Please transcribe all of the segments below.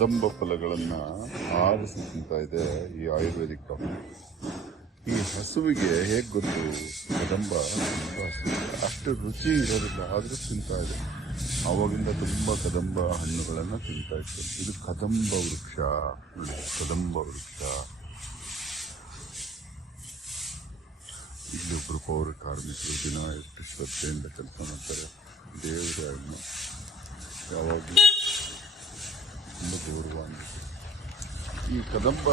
ಕದಂಬ ಫಲಗಳನ್ನ ಆರಿಸಿ ತಿಂತಾ ಇದೆ ಈ ಆಯುರ್ವೇದಿಕ್ ಡಾಕ್ಟರ್. ಈ ಹಸುವಿಗೆ ಹೇಗೆ ಗೊತ್ತು ಕದಂಬ ತುಂಬಾ ಅಷ್ಟು ರುಚಿ ಇರೋದಿಲ್ಲ, ಆದ್ರೂ ತಿಂತಾ ಇದೆ. ಆವಾಗಿಂದ ತುಂಬಾ ಕದಂಬ ಹಣ್ಣುಗಳನ್ನ ತಿಂತಾ ಇತ್ತು. ಇದು ಕದಂಬ ವೃಕ್ಷ ನೋಡಿ, ಕದಂಬ ವೃಕ್ಷ. ಇಲ್ಲೊಬ್ರು ಪೌರ ಕಾರ್ಮಿಕರು ದಿನ ಎಷ್ಟು ಶ್ರದ್ಧೆಯಿಂದ ಕೆಲಸ ಮಾಡ್ತಾರೆ. ದೇವರ ಹಣ್ಣು ಯಾವಾಗಲೂ ತುಂಬ ಗೌರವಾನ್ವಿತ. ಈ ಕದಂಬ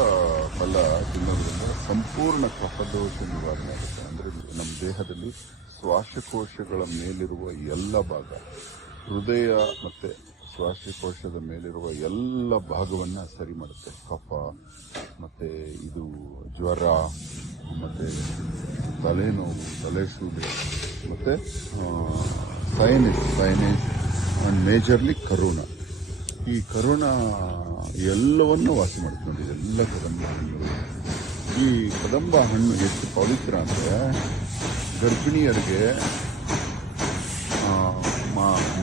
ಫಲ ತಿನ್ನೋದ್ರಿಂದ ಸಂಪೂರ್ಣ ಕಫದೋಷ ನಿವಾರಣೆ ಆಗುತ್ತೆ. ಅಂದರೆ ನಮ್ಮ ದೇಹದಲ್ಲಿ ಶ್ವಾಸಕೋಶಗಳ ಮೇಲಿರುವ ಎಲ್ಲ ಭಾಗ, ಹೃದಯ ಮತ್ತೆ ಶ್ವಾಸಕೋಶದ ಮೇಲಿರುವ ಎಲ್ಲ ಭಾಗವನ್ನ ಸರಿ ಮಾಡುತ್ತೆ. ಕಫ ಮತ್ತೆ ಇದು ಜ್ವರ ಮತ್ತೆ ತಲೆನೋವು, ತಲೆಸೂಲೆ ಮತ್ತೆ ಸೈನಸ್ ಅಂಡ್ ಮೇಜರ್ಲಿ ಕರೋನಾ. ಈ ಕರೋನಾ ಎಲ್ಲವನ್ನೂ ವಾಸಿ ಮಾಡುತ್ತೆ ನೋಡಿ, ಎಲ್ಲ ಕದಂಬ ಹಣ್ಣು. ಈ ಕದಂಬ ಹಣ್ಣು ಎಷ್ಟು ಪವಿತ್ರ ಅಂದರೆ ಗರ್ಭಿಣಿಯರಿಗೆ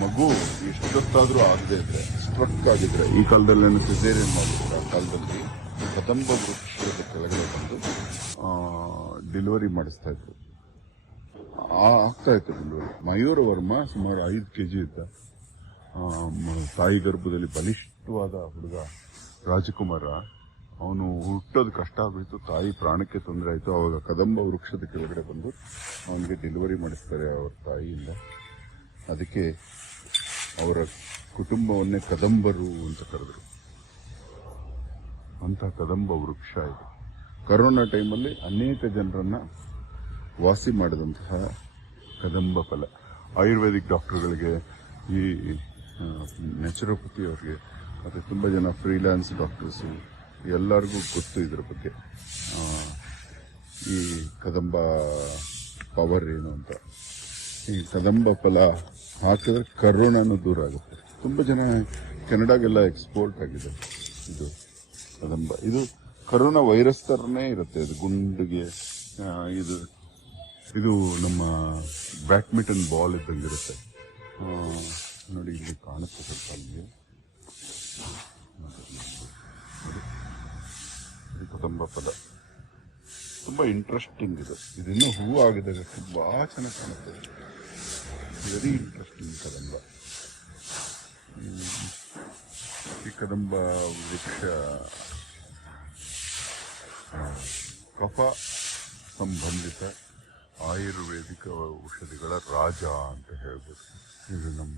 ಮಗು ಎಷ್ಟೊತ್ತಾದರೂ ಆಗದೆ ಇದ್ರೆ, ಸ್ಟ್ರಕ್ ಆಗಿದ್ರೆ, ಈ ಕಾಲದಲ್ಲಿ ಸಿಸೇರಿಯನ್ ಮಾಡಿದ್ರೆ, ಆ ಕಾಲದಲ್ಲಿ ಕದಂಬ ವೃಕ್ಷದ ಕೆಳಗಡೆ ಬಂದು ಡೆಲಿವರಿ ಮಾಡಿಸ್ತಾ ಇದ್ರು. ಆಗ್ತಾ ಇತ್ತು ಡೆಲಿವರಿ. ಮಯೂರ ವರ್ಮ ಸುಮಾರು 5 kg ಇದ್ದ. ತಾಯಿ ಗರ್ಭದಲ್ಲಿ ಬಲಿಷ್ಠವಾದ ಹುಡುಗ ರಾಜಕುಮಾರ. ಅವನು ಹುಟ್ಟೋದು ಕಷ್ಟ ಆಗ್ಬಿಟ್ಟು, ತಾಯಿ ಪ್ರಾಣಕ್ಕೆ ತೊಂದರೆ ಆಯಿತು. ಅವಾಗ ಕದಂಬ ವೃಕ್ಷದ ಕೆಳಗಡೆ ಬಂದು ಅವನಿಗೆ ಡೆಲಿವರಿ ಮಾಡಿಸ್ತಾರೆ ಅವ್ರ ತಾಯಿಯಿಂದ. ಅದಕ್ಕೆ ಅವರ ಕುಟುಂಬವನ್ನೇ ಕದಂಬರು ಅಂತ ಕರೆದರು. ಅಂತ ಕದಂಬ ವೃಕ್ಷ ಇದು. ಕರೋನಾ ಟೈಮಲ್ಲಿ ಅನೇಕ ಜನರನ್ನ ವಾಸಿ ಮಾಡಿದಂತಹ ಕದಂಬ ಫಲ. ಆಯುರ್ವೇದಿಕ್ ಡಾಕ್ಟರ್ಗಳಿಗೆ, ಈ ನ್ಯಾಚುರೋಪತಿ ಅವ್ರಿಗೆ, ಮತ್ತು ತುಂಬ ಜನ ಫ್ರೀಲ್ಯಾನ್ಸ್ ಡಾಕ್ಟರ್ಸು ಎಲ್ಲರಿಗೂ ಗೊತ್ತು ಇದ್ರ ಬಗ್ಗೆ, ಈ ಕದಂಬ ಪವರ್ ಏನು ಅಂತ. ಈ ಕದಂಬ ಫಲ ಹಾಕಿದ್ರೆ ಕರೋನಾನು ದೂರ ಆಗುತ್ತೆ. ತುಂಬ ಜನ ಕೆನಡಾಗೆಲ್ಲ ಎಕ್ಸ್ಪೋರ್ಟ್ ಆಗಿದೆ ಇದು ಕದಂಬ. ಇದು ಕರೋನಾ ವೈರಸ್ ಥರನೇ ಇರುತ್ತೆ. ಅದು ಗುಂಡಿಗೆ ಇದು ನಮ್ಮ ಬ್ಯಾಡ್ಮಿಂಟನ್ ಬಾಲ್ ಇದ್ದಂಗಿರುತ್ತೆ ನೋಡಿ. ಇಲ್ಲಿ ಕಾಣುತ್ತೆ ಸ್ವಲ್ಪ ಅಲ್ಲಿ. ಇದು ಕದಂಬ ಫಲ ತುಂಬಾ ಇಂಟ್ರೆಸ್ಟಿಂಗ್ ಇದೆ. ಇದಿನ್ನೂ ಹೂವು ಆಗಿದಾಗ ತುಂಬಾ ಚೆನ್ನಾಗಿ ಕಾಣುತ್ತೆ. Very interesting Kadamba. ಈ ಕದಂಬ ವೃಕ್ಷ ಕಫ ಸಂಬಂಧಿತ ಆಯುರ್ವೇದಿಕ ಔಷಧಿಗಳ ರಾಜ ಅಂತ ಹೇಳ್ಬೋದು. ಇದು ನಮ್ಮ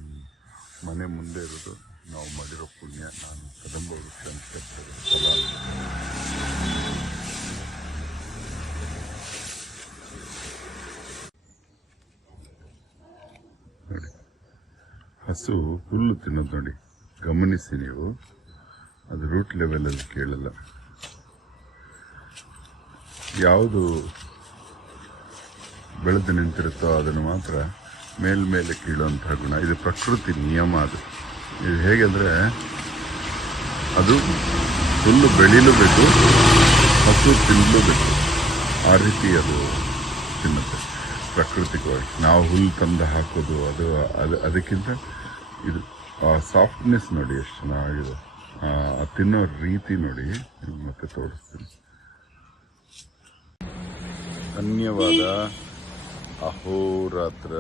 ಮನೆ ಮುಂದೆ ಇರೋದು ನಾವು ಮಾಡಿರೋ ಪುಣ್ಯ. ನಾನು ಕದಂಬ ವೃಕ್ಷ ಅಂತ ಫಲ. ನೋಡಿ, ಹಸು ಹುಲ್ಲು ತಿನ್ನೋದು ನೋಡಿ, ಗಮನಿಸಿ ನೀವು. ಅದು ರೂಟ್ ಲೆವೆಲಲ್ಲಿ ಕೇಳಲ್ಲ. ಯಾವುದು ಬೆಳೆದು ನಿಂತಿರುತ್ತೋ ಅದನ್ನು ಮಾತ್ರ ಮೇಲ್ಮೇಲೆ ಕೀಳುವಂತಹ ಗುಣ. ಇದು ಪ್ರಕೃತಿ ನಿಯಮ. ಇದು ಹೇಗೆಂದರೆ, ಅದು ಹುಲ್ಲು ಬೆಳೀಲೂಬೇಕು, ಹಸು ತಿನ್ನಲೂಬೇಕು. ಆ ರೀತಿ ಅದು ತಿನ್ನುತ್ತೆ ಪ್ರಾಕೃತಿಕವಾಗಿ. ನಾವು ಹುಲ್ಲು ತಂದು ಹಾಕೋದು ಅದಕ್ಕಿಂತ ಇದು ಸಾಫ್ಟ್ನೆಸ್ ನೋಡಿ ಎಷ್ಟು ಚೆನ್ನಾಗಿದೆ. ತಿನ್ನೋ ರೀತಿ ನೋಡಿ, ಮತ್ತೆ ತೋರಿಸ್ತೀನಿ. ಧನ್ಯವಾದ. ಅಹೋರಾತ್ರ.